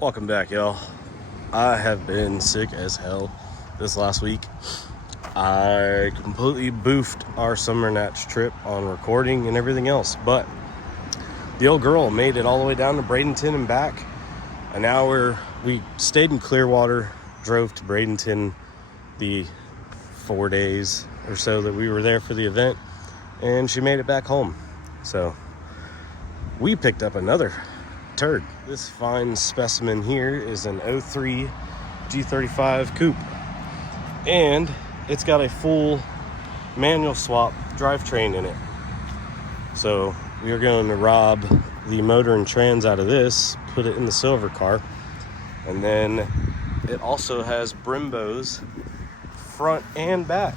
Welcome back, y'all. I have been sick as hell this last week. I completely boofed our summer natch trip on recording and everything else, but the old girl made it all the way down to Bradenton and back. An hour. We stayed in Clearwater, drove to Bradenton the 4 days or so that we were there for the event, and she made it back home. So we picked up another turd. This fine specimen here is an 03 G35 coupe, and it's got a full manual swap drivetrain in it. So we are going to rob the motor and trans out of this, put it in the silver car, and then it also has Brembos front and back,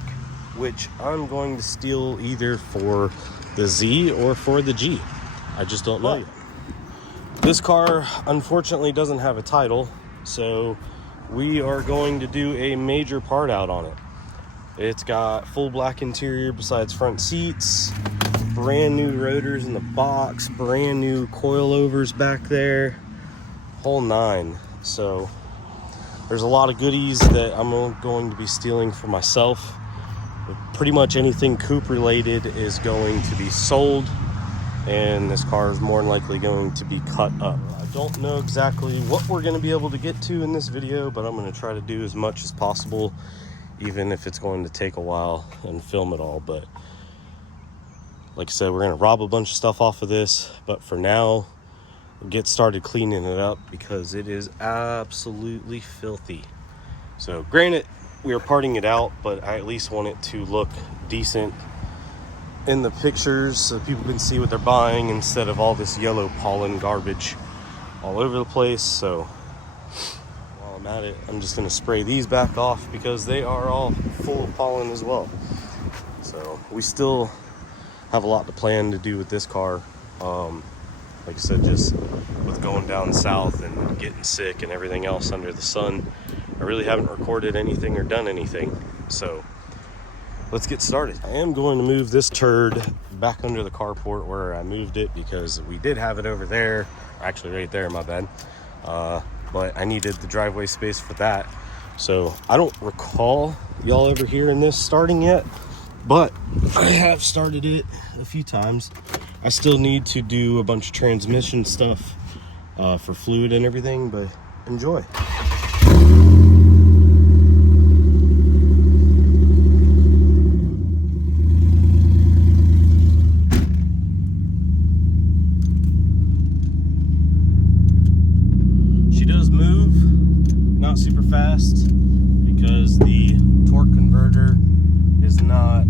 which I'm going to steal either for the Z or for the G. I just don't know yet. This car unfortunately doesn't have a title, so we are going to do a major part out on it. It's got full black interior besides front seats, brand new rotors in the box, brand new coilovers back there, whole nine. So there's a lot of goodies that I'm going to be stealing for myself. Pretty much anything coupe related is going to be sold, and this car is more than likely going to be cut up. I don't know exactly what we're going to be able to get to in this video, but I'm going to try to do as much as possible, even if it's going to take a while and film it all. But like I said, we're going to rob a bunch of stuff off of this, but for now, we'll get started cleaning it up because it is absolutely filthy. So granted, we are parting it out, but I at least want it to look decent in the pictures so people can see what they're buying instead of all this yellow pollen garbage all over the place. So while I'm at it, I'm just going to spray these back off because they are all full of pollen as well. So we still have a lot to plan to do with this car. Like I said, just with going down south and getting sick and everything else under the sun, I really haven't recorded anything or done anything. So let's get started. I am going to move this turd back under the carport where I moved it because we did have it over there, actually right there, my bad. But I needed the driveway space for that. So I don't recall y'all ever hearing this starting yet, but I have started it a few times. I still need to do a bunch of transmission stuff for fluid and everything, but enjoy. She does move, not super fast, because the torque converter is not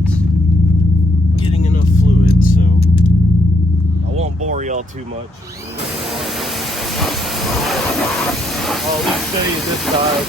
getting enough fluid, so I won't bore y'all too much. I'll at least show you this side.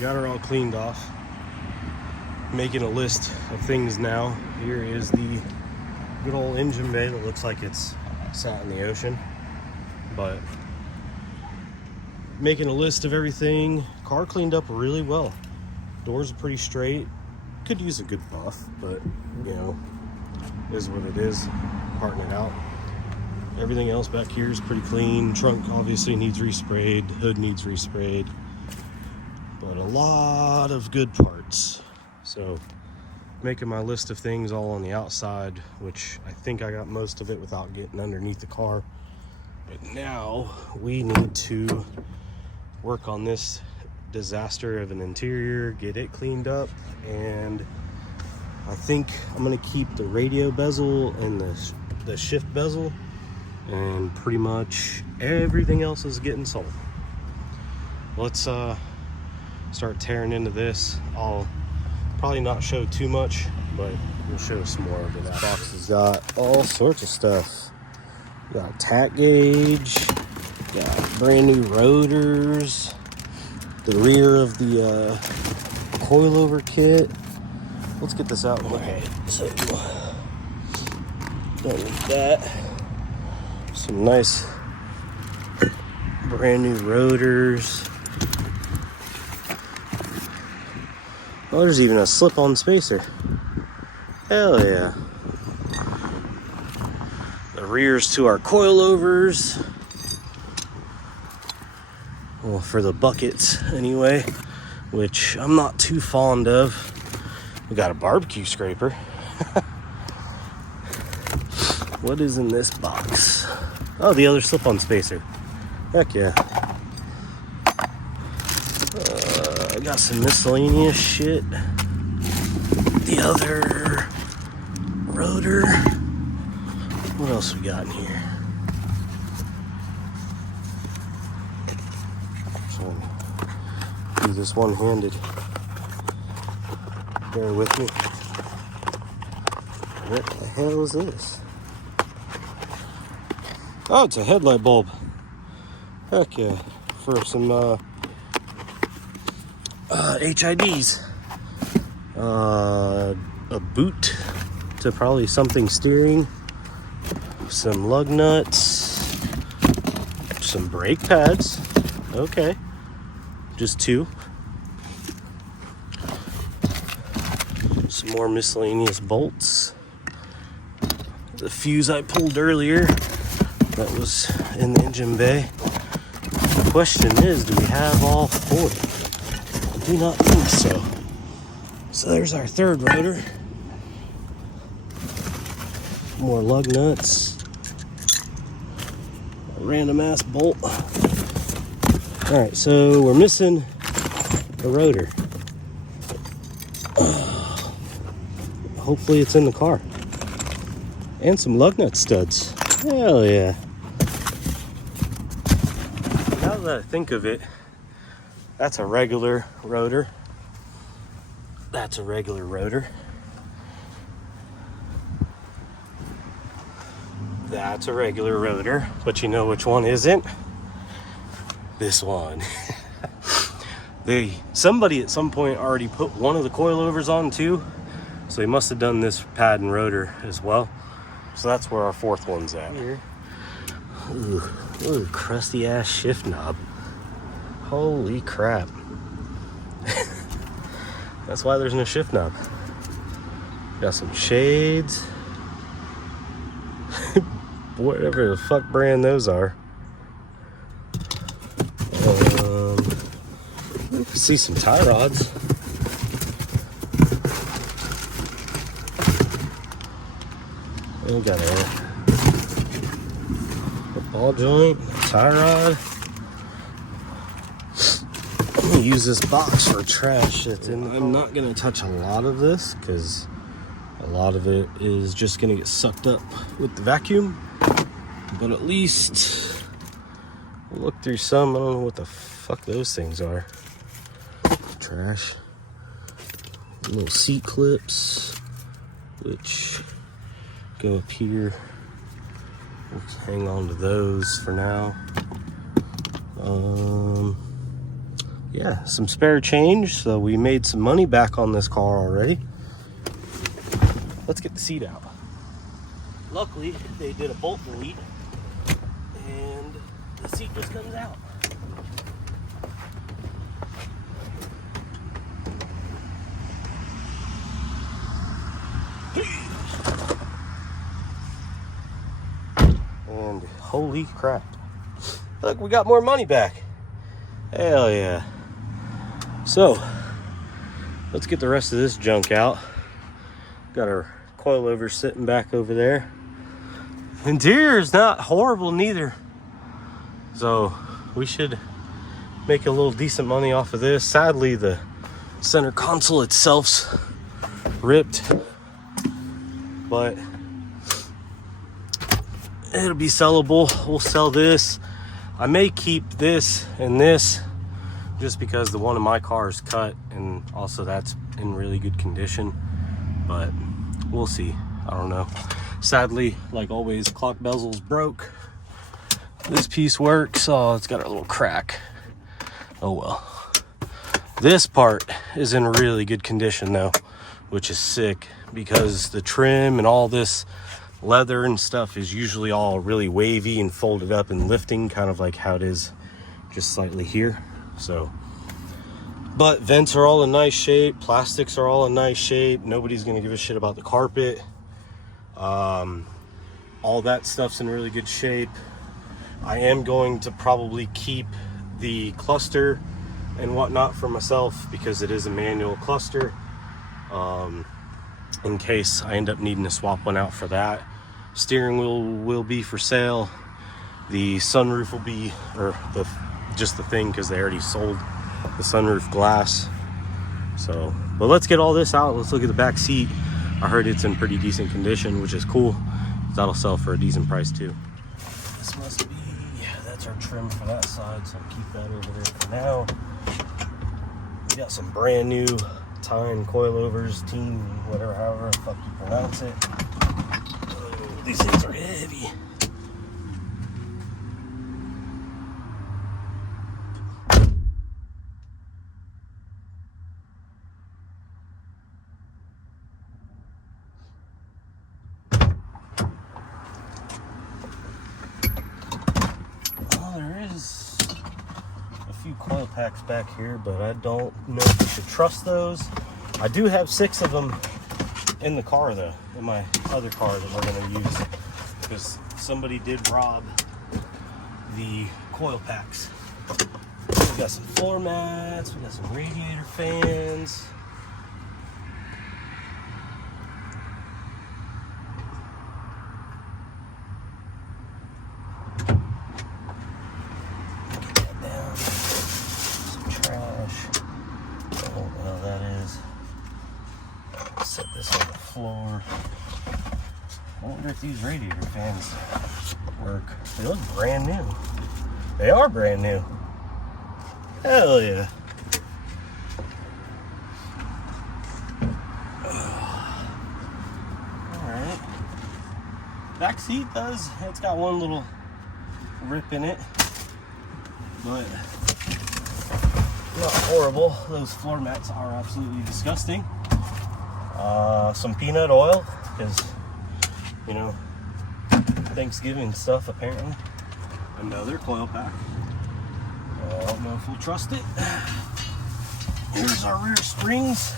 Got her all cleaned off. Making a list of things now. Here is the good old engine bay that looks like it's sat in the ocean. But making a list of everything. Car cleaned up really well. Doors are pretty straight. Could use a good buff, but you know, is what it is. Parting it out. Everything else back here is pretty clean. Trunk obviously needs resprayed. Hood needs resprayed. But a lot of good parts. So making my list of things all on the outside, which I think I got most of it without getting underneath the car. But now we need to work on this disaster of an interior, get it cleaned up, and I think I'm gonna keep the radio bezel and the shift bezel, and pretty much everything else is getting sold. Let's start tearing into this. I'll probably not show too much, but we'll show some more of it. This box has got all sorts of stuff. Got tack gauge, got brand new rotors, the rear of the coilover kit. Let's get this out and look at it. So, done with that. Some nice brand new rotors. Oh, there's even a slip-on spacer. Hell yeah. The rears to our coilovers. Well, for the buckets anyway, which I'm not too fond of. We got a barbecue scraper. What is in this box? Oh, the other slip-on spacer. Heck yeah. I got some miscellaneous shit. The other rotor. What else we got in here? Do this one-handed. Bear with me. What the hell is this? Oh, it's a headlight bulb. Heck yeah. For some HIDs. A boot to probably something steering. Some lug nuts. Some brake pads. Okay. Just 2. Some more miscellaneous bolts. The fuse I pulled earlier that was in the engine bay. The question is, do we have all 4? I do not think so. So there's our third rotor. More lug nuts. A random ass bolt. Alright, so we're missing a rotor. Hopefully it's in the car. And some lug nut studs. Hell yeah. Now that I think of it, that's a regular rotor. That's a regular rotor. That's a regular rotor. But you know which one isn't? This one. Somebody at some point already put one of the coilovers on too. So he must have done this pad and rotor as well. So that's where our 4th one's at. Here. Ooh, crusty ass shift knob. Holy crap. That's why there's no shift knob. Got some shades. Whatever the fuck brand those are. You can see some tie rods. We got a ball joint, tie rod. I'm gonna use this box for trash that's in the car. I'm not gonna touch a lot of this because a lot of it is just gonna get sucked up with the vacuum. But at least we'll look through some. I don't know what the fuck those things are. Trash. Little seat clips, which go up here. We'll hang on to those for now. Yeah, some spare change, so we made some money back on this car already. Let's get the seat out. Luckily, they did a bolt delete, and the seat just comes out. And holy crap. Look, we got more money back. Hell yeah. So, let's get the rest of this junk out. Got our coilover sitting back over there. Interior is not horrible neither. So, we should make a little decent money off of this. Sadly, the center console itself's ripped. But it'll be sellable. We'll sell this. I may keep this and this just because the one in my car is cut and also that's in really good condition, but we'll see. I don't know. Sadly, like always, clock bezel's broke. This piece works. Oh, it's got a little crack. Oh well. This part is in really good condition though, which is sick because the trim and all this leather and stuff is usually all really wavy and folded up and lifting, kind of like how it is just slightly here. So, but vents are all in nice shape, plastics are all in nice shape. Nobody's gonna give a shit about the carpet. All that stuff's in really good shape. I am going to probably keep the cluster and whatnot for myself because it is a manual cluster. In case I end up needing to swap one out for that. Steering wheel will be for sale. The sunroof will be, or just the thing, because they already sold the sunroof glass. So, but let's get all this out. Let's look at the back seat. I heard it's in pretty decent condition, which is cool. That'll sell for a decent price too. This must be, that's our trim for that side, so I'll keep that over there for now. We got some brand new Tyne coilovers, team, whatever, however the fuck you pronounce it. Oh, these things are heavy. Well, there is a few coil packs back here, but I don't know if we should trust those. I do have 6 of them in the car though, in my other car that we're gonna use, because somebody did rob the coil packs. We got some floor mats, we got some radiator fans. Get that down. Some trash. Oh well, that is. Set this on the floor. I wonder if these radiator fans work. They look brand new. They are brand new. Hell yeah. Alright. Back seat it's got one little rip in it, but not horrible. Those floor mats are absolutely disgusting. Some peanut oil, because, you know, Thanksgiving stuff apparently. Another coil pack. I don't know if we'll trust it. Here's our rear springs.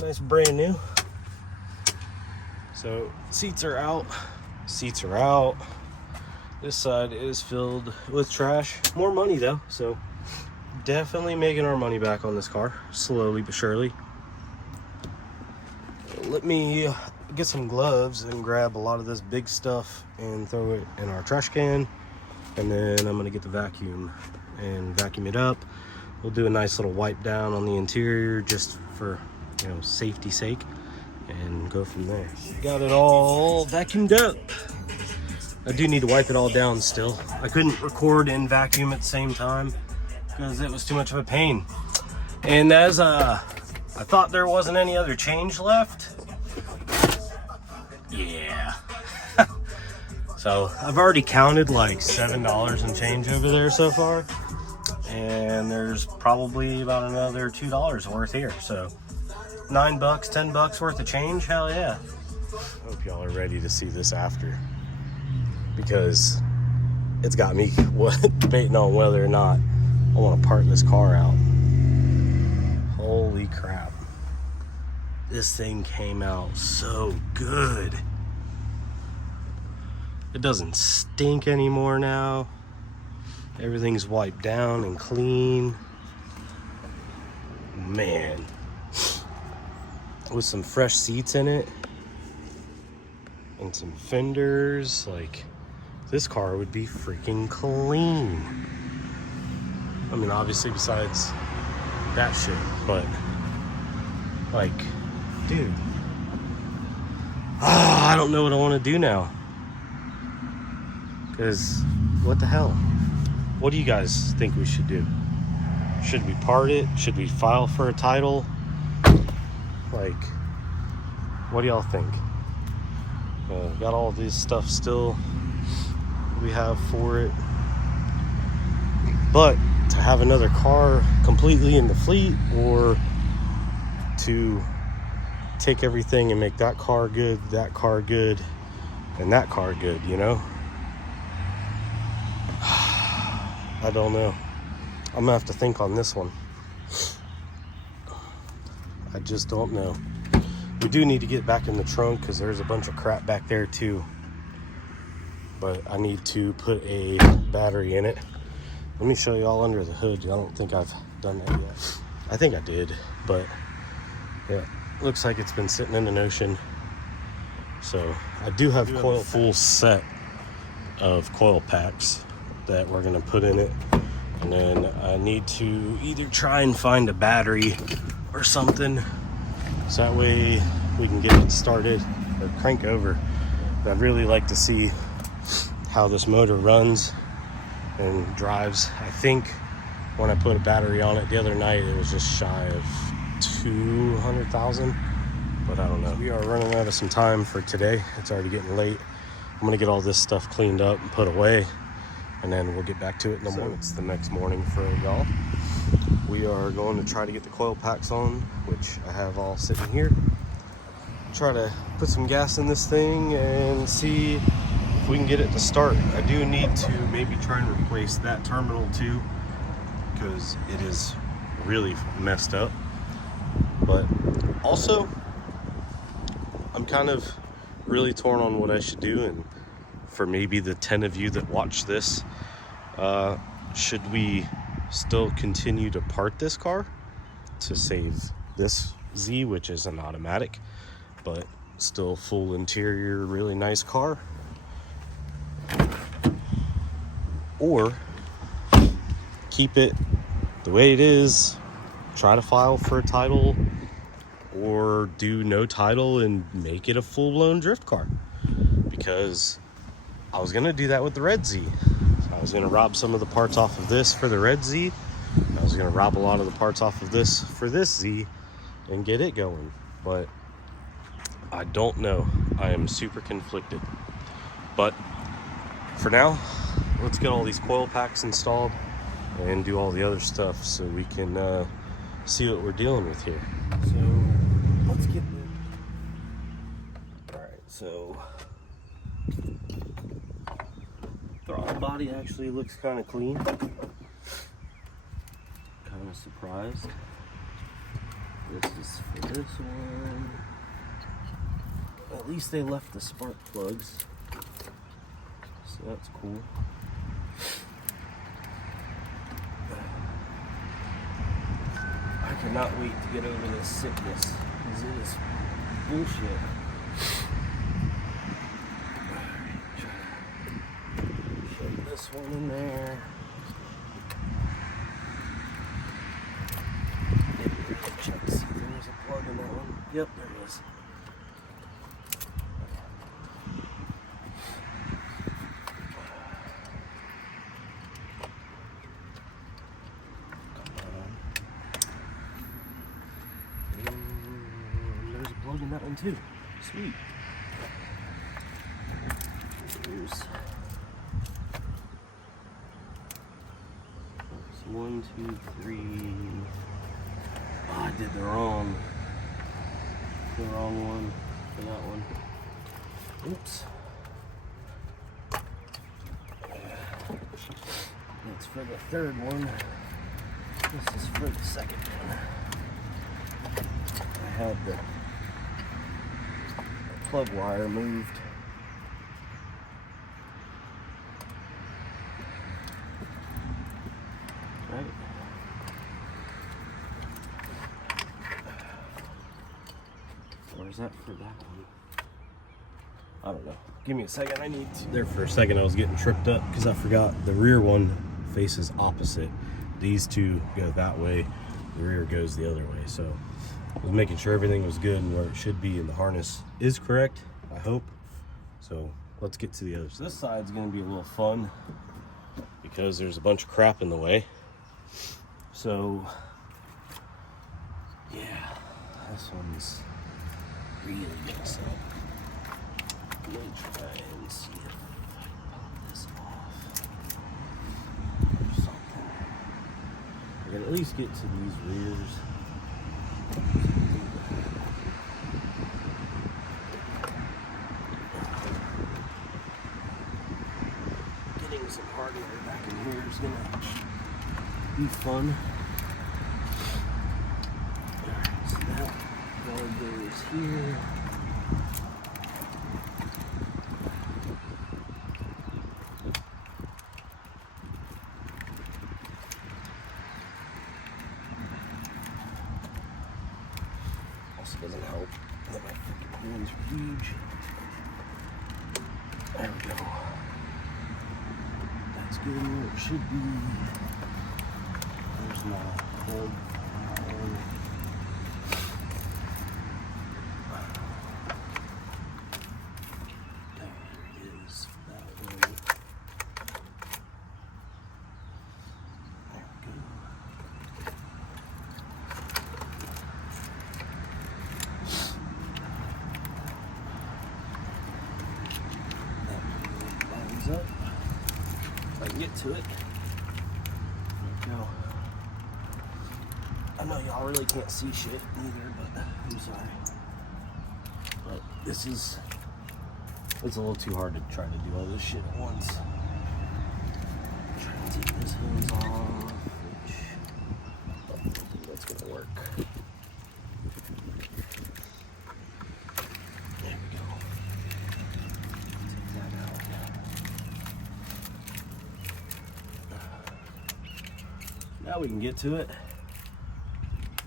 Nice brand new. So seats are out. Seats are out. This side is filled with trash. More money though, so definitely making our money back on this car, slowly but surely. Let me get some gloves and grab a lot of this big stuff and throw it in our trash can. And then I'm gonna get the vacuum and vacuum it up. We'll do a nice little wipe down on the interior just for, you know, safety's sake, and go from there. Got it all vacuumed up. I do need to wipe it all down still. I couldn't record and vacuum at the same time because it was too much of a pain. And as I thought there wasn't any other change left. Yeah. So I've already counted like $7 and change over there so far. And there's probably about another $2 worth here. So $9, $10 worth of change, hell yeah. I hope y'all are ready to see this after, because it's got me debating on whether or not I want to part this car out. Holy crap. This thing came out so good. It doesn't stink anymore now. Everything's wiped down and clean. Man. With some fresh seats in it and some fenders, like, this car would be freaking clean. I mean, obviously besides that shit, but like, dude, I don't know what I want to do now, because what the hell? What do you guys think we should do? Should we part it? Should we file for a title? Like, what do y'all think? Got all this stuff still we have for it, but to have another car completely in the fleet, or to take everything and make that car good, and that car good, you know? I don't know. I'm gonna have to think on this one. I just don't know. We do need to get back in the trunk because there's a bunch of crap back there too. But I need to put a battery in it. Let me show you all under the hood. I don't think I've done that yet. I think I did, but yeah, looks like it's been sitting in an ocean. So I do have a full set of coil packs that we're gonna put in it, and then I need to either try and find a battery or something, so that way we can get it started or crank over. But I'd really like to see how this motor runs and drives. I think when I put a battery on it the other night, it was just shy of 200,000, but I don't know. We are running out of some time for today. It's already getting late. I'm gonna get all this stuff cleaned up and put away, and then we'll get back to it in the morning. It's the next morning for y'all. We are going to try to get the coil packs on, which I have all sitting here. Try to put some gas in this thing and see if we can get it to start. I do need to maybe try and replace that terminal too, because it is really messed up. But also, I'm kind of really torn on what I should do, and for maybe the 10 of you that watch this, should we still continue to part this car to save this Z, which is an automatic, but still full interior, really nice car, or keep it the way it is, try to file for a title, or do no title and make it a full-blown drift car? Because I was gonna do that with the Red Z. I was gonna rob some of the parts off of this for the Red Z. I was gonna rob a lot of the parts off of this for this Z and get it going. But I don't know. I am super conflicted. But for now, let's get all these coil packs installed and do all the other stuff so we can see what we're dealing with here. So let's get moving. Alright, so throttle body actually looks kind of clean. Kind of surprised. This is for this one. At least they left the spark plugs, so that's cool. I cannot wait to get over this sickness, because it is bullshit. Down in there. Check to see if there's a plug in that one. Yep, there it is. There's a plug in that one too. Sweet. Here's 1, 2, 3. Oh, I did the wrong one for that one. Oops. That's for the third one. This is for the second one. I had the plug wire moved. Right. Or is that for that one? I don't know. Give me a second. I need to. There for a second, I was getting tripped up because I forgot the rear one faces opposite. These two go that way. The rear goes the other way. So I was making sure everything was good and where it should be, and the harness is correct, I hope. So let's get to the other side. This side's going to be a little fun because there's a bunch of crap in the way. So yeah, this one's really mixed up. Let me try and see if I can pop this off or something. I can at least get to these rears. Getting some hardware back in here is gonna be fun. Alright, so that all goes here. Also doesn't help that my freaking hands are huge. There we go. That's good where it should be. There's my plug. There it is. That way. There we go. That lines up. If I can get to it. There we go. I know y'all really can't see shit either, but I'm sorry. But this is, it's a little too hard to try to do all this shit at once. Trying to take this hose off, which I don't think that's gonna work. There we go. Take that out. Now we can get to it.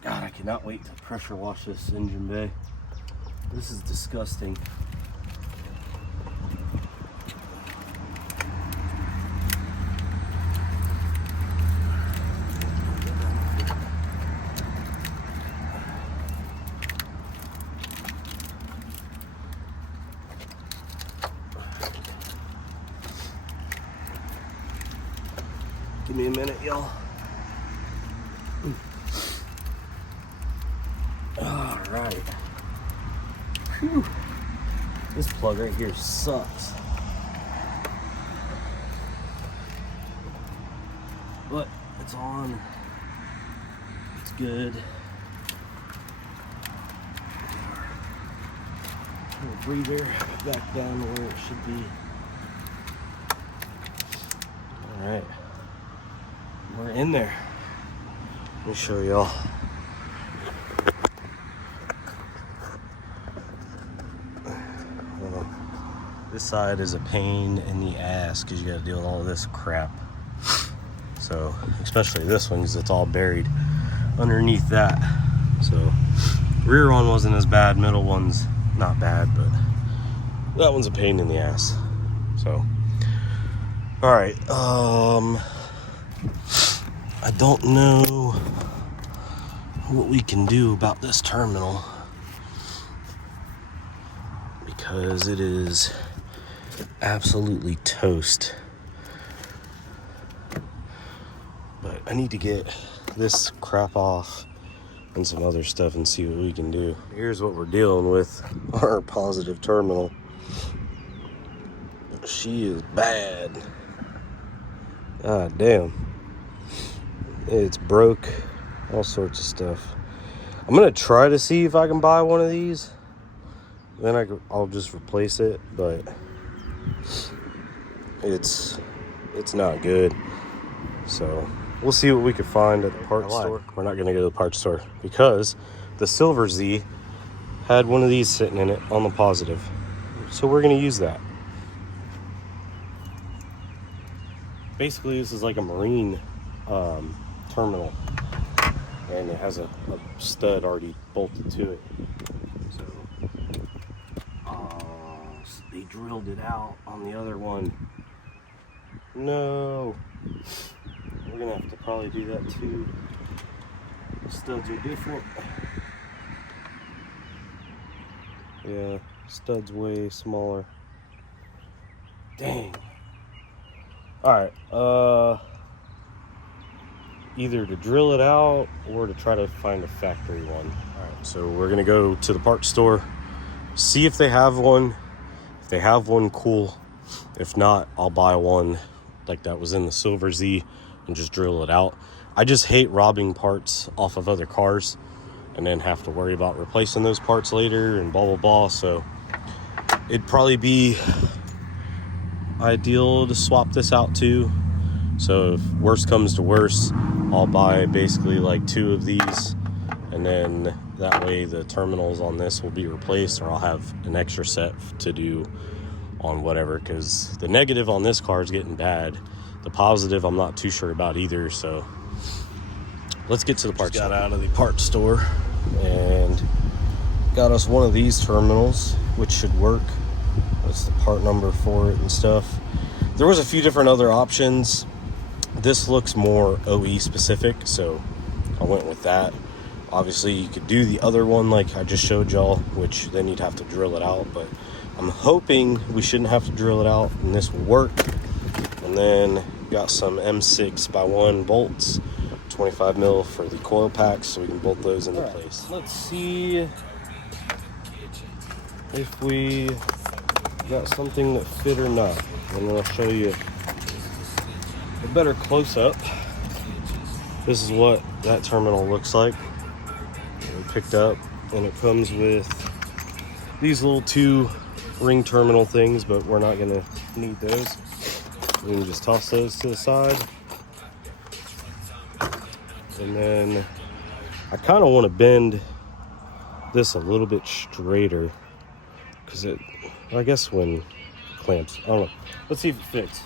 God, I cannot wait to pressure wash this engine bay. This is disgusting. Give me a minute, y'all. Alright. Whew. This plug right here sucks. But it's on. It's good. Little breather back down to where it should be. Alright. We're in there. Let me show y'all. This side is a pain in the ass because you got to deal with all this crap. So, especially this one because it's all buried underneath that. So, rear one wasn't as bad, middle one's not bad, but that one's a pain in the ass. So, All right. I don't know what we can do about this terminal because it is absolutely toast. But I need to get this crap off and some other stuff and see what we can do. Here's what we're dealing with. Our positive terminal. She is bad. God damn. It's broke. All sorts of stuff. I'm gonna try to see if I can buy one of these. Then I'll just replace it, but it's not good. So we'll see what we can find at the parts store. We're not gonna go to the parts store because the Silver Z had one of these sitting in it on the positive. So we're gonna use that. Basically, this is like a marine terminal, and it has a stud already bolted to it. So they drilled it out on the other one. No, we're gonna have to probably do that too. The studs are different. Yeah, studs way smaller. Dang. Alright, either to drill it out or to try to find a factory one. Alright, so we're gonna go to the parts store, see if they have one. If they have one, cool. If not, I'll buy one like that was in the Silver Z and just drill it out. I just hate robbing parts off of other cars and then have to worry about replacing those parts later and blah blah blah. So it'd probably be ideal to swap this out too. So if worst comes to worst, I'll buy basically like 2 of these, and then that way the terminals on this will be replaced, or I'll have an extra set to do on whatever, because the negative on this car is getting bad. The positive I'm not too sure about either. So let's get to the parts store. Got out of the parts store and got us one of these terminals, which should work. That's the part number for it and stuff. There was a few different other options. This looks more OE specific, so I went with that. Obviously, you could do the other one like I just showed y'all, which then you'd have to drill it out, but I'm hoping we shouldn't have to drill it out and this will work. And then got some M6x1 bolts, 25 mil for the coil packs, so we can bolt those into place. Let's see if we got something that fit or not, and then I'll show you a better close-up. This is what that terminal looks like. We picked up, and it comes with these little 2 ring terminal things, but we're not gonna need those. We can just toss those to the side. And then I kind of want to bend this a little bit straighter, because it, I guess when clamps, I don't know. Let's see if it fits.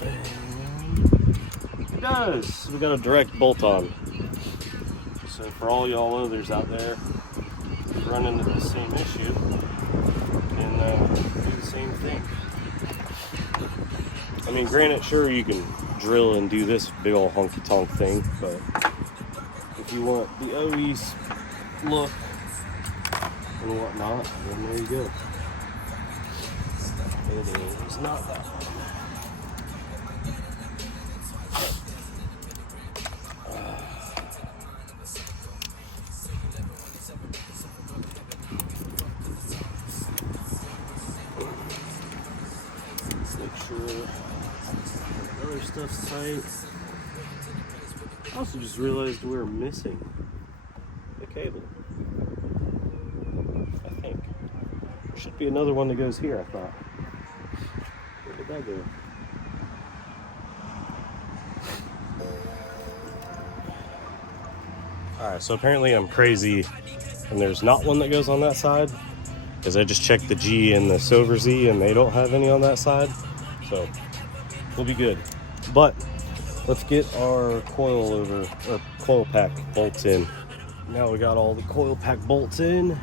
And it does. We got a direct bolt on. So for all y'all others out there who run into the same issue, and do the same thing. I mean, granted, sure, you can drill and do this big old honky tonk thing, but if you want the OE's look and whatnot, then there you go. It is not that one. Make sure the other stuff's tight. I also just realized we're missing the cable. I think there should be another one that goes here, I thought. Where did that go? Alright, so apparently I'm crazy and there's not one that goes on that side, because I just checked the G and the Silver Z and they don't have any on that side. So we'll be good. But let's get our coil pack bolts in. Now we got all the coil pack bolts in.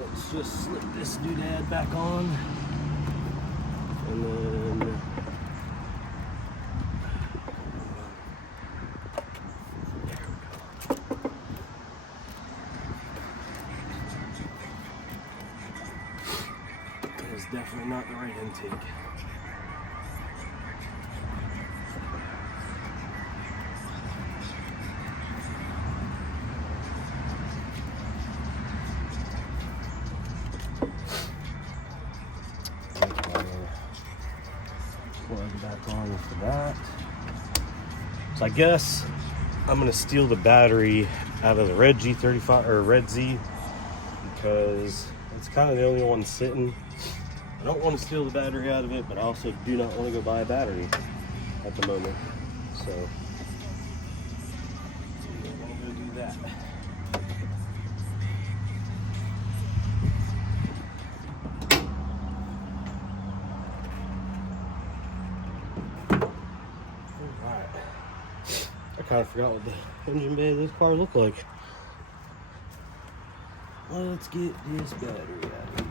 Let's just slip this doodad back on. And then that is definitely not the right intake. Plug back on for that. So I guess I'm gonna steal the battery out of the red G35 or red Z because it's kind of the only one sitting. I don't want to steal the battery out of it, but I also do not want to go buy a battery at the moment. So I'm gonna go do that. Alright. I kind of forgot what the engine bay of this car looked like. Let's get this battery out of here.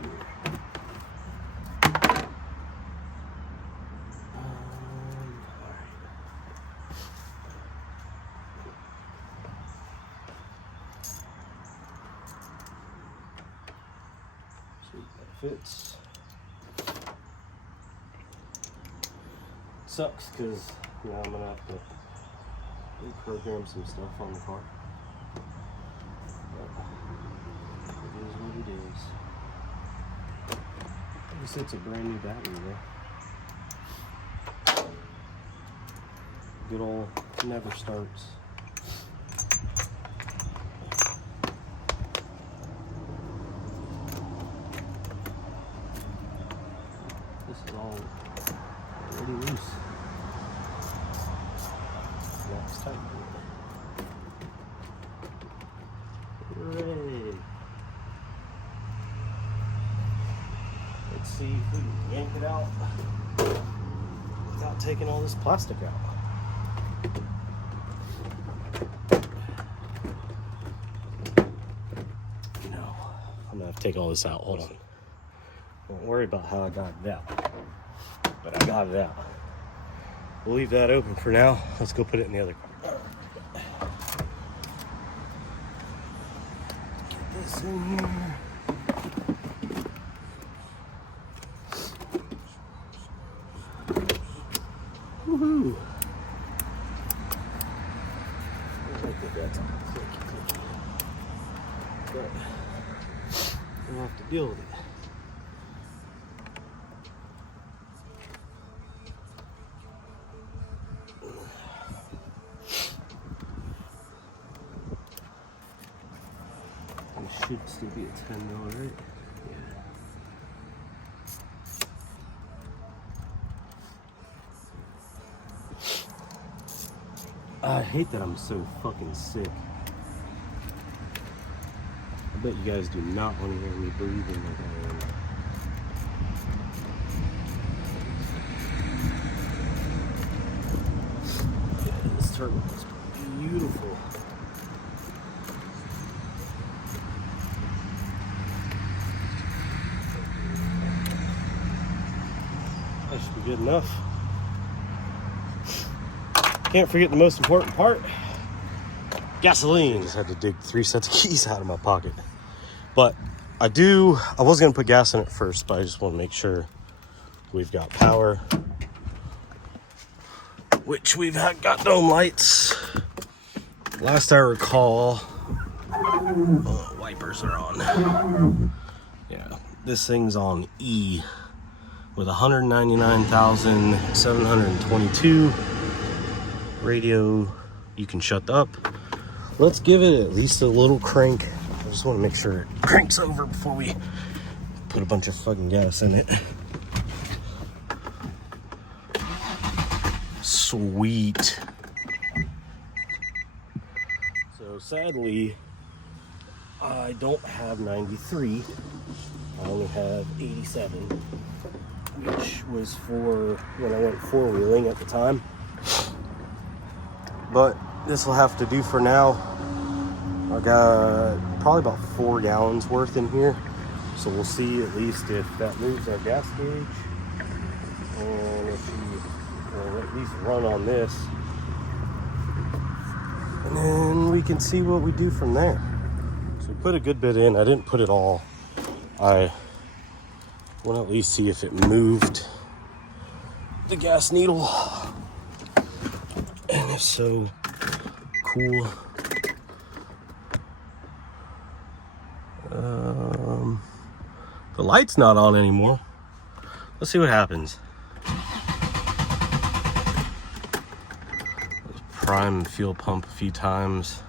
Fits. Sucks because now I'm gonna have to reprogram some stuff on the car. But it is what it is. At least it's a brand new battery though. Good old never starts. All already loose. That's tight. Hooray! Let's see if we can yank it out without taking all this plastic out. No, I'm gonna have to take all this out. Hold on. Don't worry about how I got it out. But I got it out. We'll leave that open for now. Let's go put it in the other car. Get this in here. Woohoo! I think that's clicky. But we'll have to deal with it. Should still be a $10, right? Yeah. I hate that I'm so fucking sick. I bet you guys do not want to hear me breathing like I am. Yeah, this turtle is beautiful. That should be good enough. Can't forget the most important part. Gasoline. Just had to dig 3 sets of keys out of my pocket. But I was gonna put gas in it first, but I just want to make sure we've got power. Which we've got dome lights. Last I recall, wipers are on. Yeah, this thing's on E. With 199,722 radio, you can shut up. Let's give it at least a little crank. I just want to make sure it cranks over before we put a bunch of fucking gas in it. Sweet. So sadly, I don't have 93. I only have 87. Which was for when I went four-wheeling at the time. But this will have to do for now. I got probably about 4 gallons worth in here. So we'll see at least if that moves our gas gauge. And if we will at least run on this, and then we can see what we do from there. So we put a good bit in. I didn't put it all. I want to at least see if it moved the gas needle. And if so, cool. The light's not on anymore. Let's see what happens. Let's prime fuel pump a few times.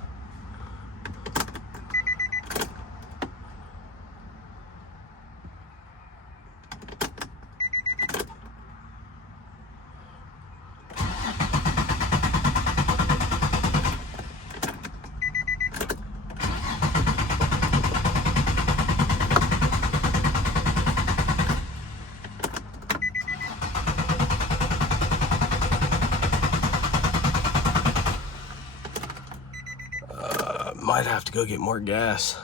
Might have to go get more gas.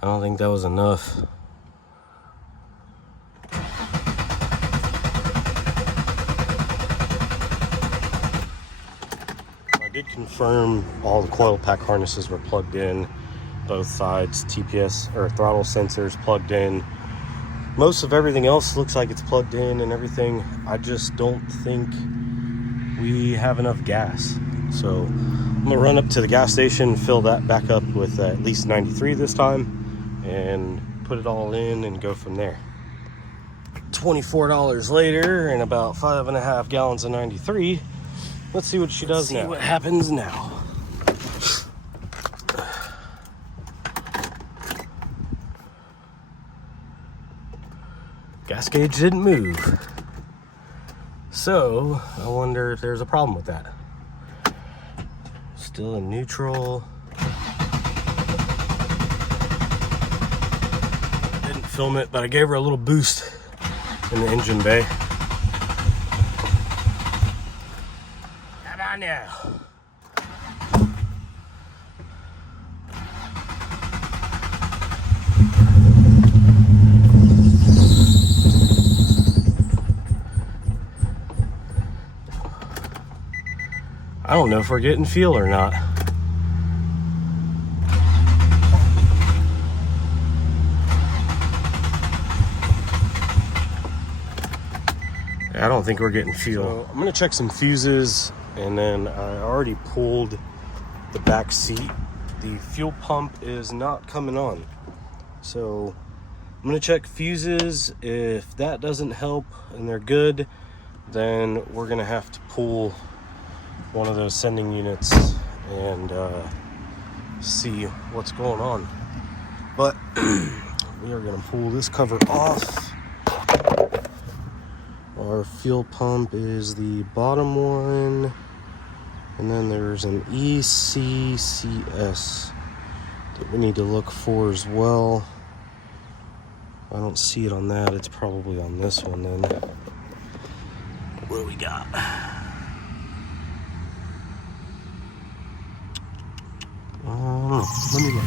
I don't think that was enough. I did confirm all the coil pack harnesses were plugged in, both sides, TPS or throttle sensors plugged in. Most of everything else looks like it's plugged in and everything. I just don't think we have enough gas. So I'm gonna run up to the gas station, fill that back up with at least 93 this time, and put it all in and go from there. $24 later and about 5.5 gallons of 93. Let's see what she does now. See what happens now. Gas gauge didn't move. So I wonder if there's a problem with that. Still in neutral. Didn't film it, but I gave her a little boost in the engine bay. How about now? I don't know if we're getting fuel or not. I don't think we're getting fuel. So I'm gonna check some fuses, and then I already pulled the back seat. The fuel pump is not coming on. So I'm gonna check fuses. If that doesn't help and they're good, then we're gonna have to pull one of those sending units and see what's going on. But we are gonna pull this cover off. Our fuel pump is the bottom one, and then there's an ECCS that we need to look for as well. I don't see it on that. It's probably on this one then. What do we got? Let me look.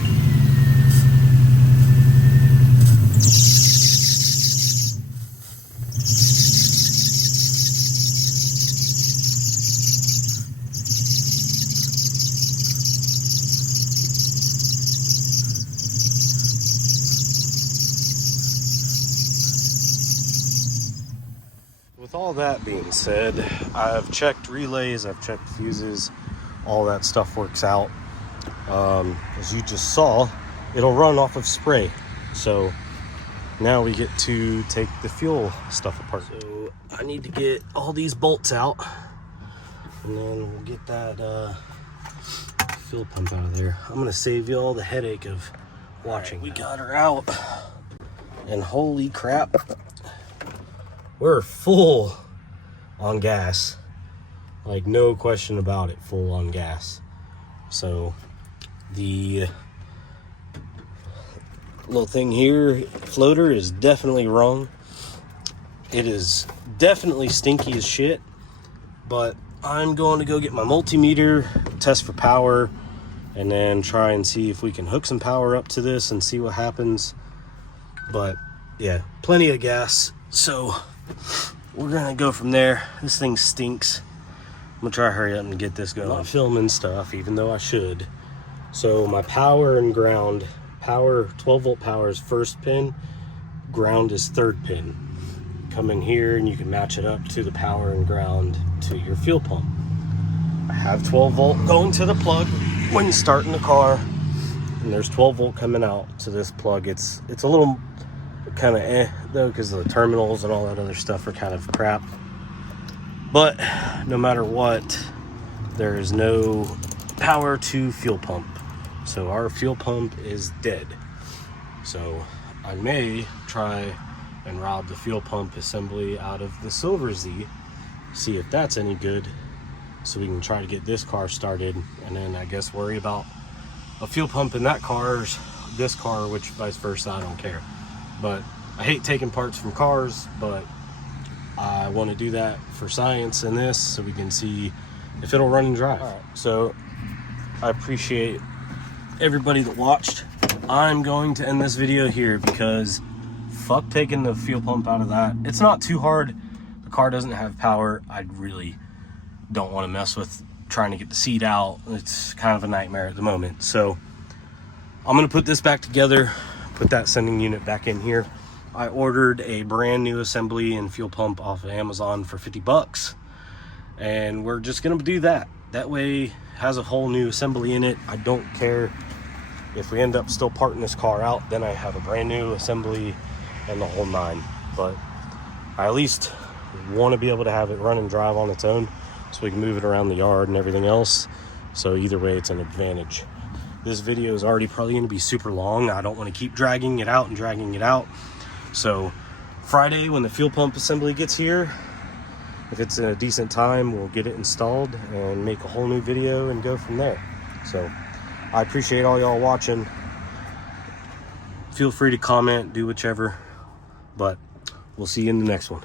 With all that being said, I've checked relays, I've checked fuses, all that stuff works out. As you just saw, it'll run off of spray. So now we get to take the fuel stuff apart. So I need to get all these bolts out, and then we'll get that fuel pump out of there. I'm gonna save you all the headache of watching. Right, we got her out, and holy crap, we're full on gas. Like, no question about it, full on gas. So the little thing here, floater, is definitely wrong. It is definitely stinky as shit, but I'm going to go get my multimeter, test for power, and then try and see if we can hook some power up to this and see what happens. But yeah, plenty of gas. So we're gonna go from there. This thing stinks. I'm gonna try to hurry up and get this going. I'm not filming stuff, even though I should. So my power and ground, power, 12 volt power is first pin, ground is third pin. Come in here and you can match it up to the power and ground to your fuel pump. I have 12 volt going to the plug when starting the car, and there's 12 volt coming out to this plug. It's a little kind of though, because the terminals and all that other stuff are kind of crap. But no matter what, there is no power to fuel pump. So our fuel pump is dead. So I may try and rob the fuel pump assembly out of the Silver Z, see if that's any good, so we can try to get this car started, and then I guess worry about a fuel pump in that car's this car, which vice versa, I don't care. But I hate taking parts from cars, but I want to do that for science in this, so we can see if it'll run and drive. All right. So I appreciate everybody that watched. I'm going to end this video here because fuck taking the fuel pump out of that. It's not too hard. The car doesn't have power. I really don't want to mess with trying to get the seat out. It's kind of a nightmare at the moment. So I'm going to put this back together, put that sending unit back in here. I ordered a brand new assembly and fuel pump off of Amazon for 50 bucks. And we're just going to do that. That way it has a whole new assembly in it. I don't care if we end up still parting this car out, then I have a brand new assembly and the whole nine. But I at least want to be able to have it run and drive on its own, so we can move it around the yard and everything else. So either way, it's an advantage. This video is already probably going to be super long. I don't want to keep dragging it out and dragging it out. So Friday, when the fuel pump assembly gets here, if it's in a decent time, we'll get it installed and make a whole new video and go from there. So I appreciate all y'all watching. Feel free to comment, do whichever, but we'll see you in the next one.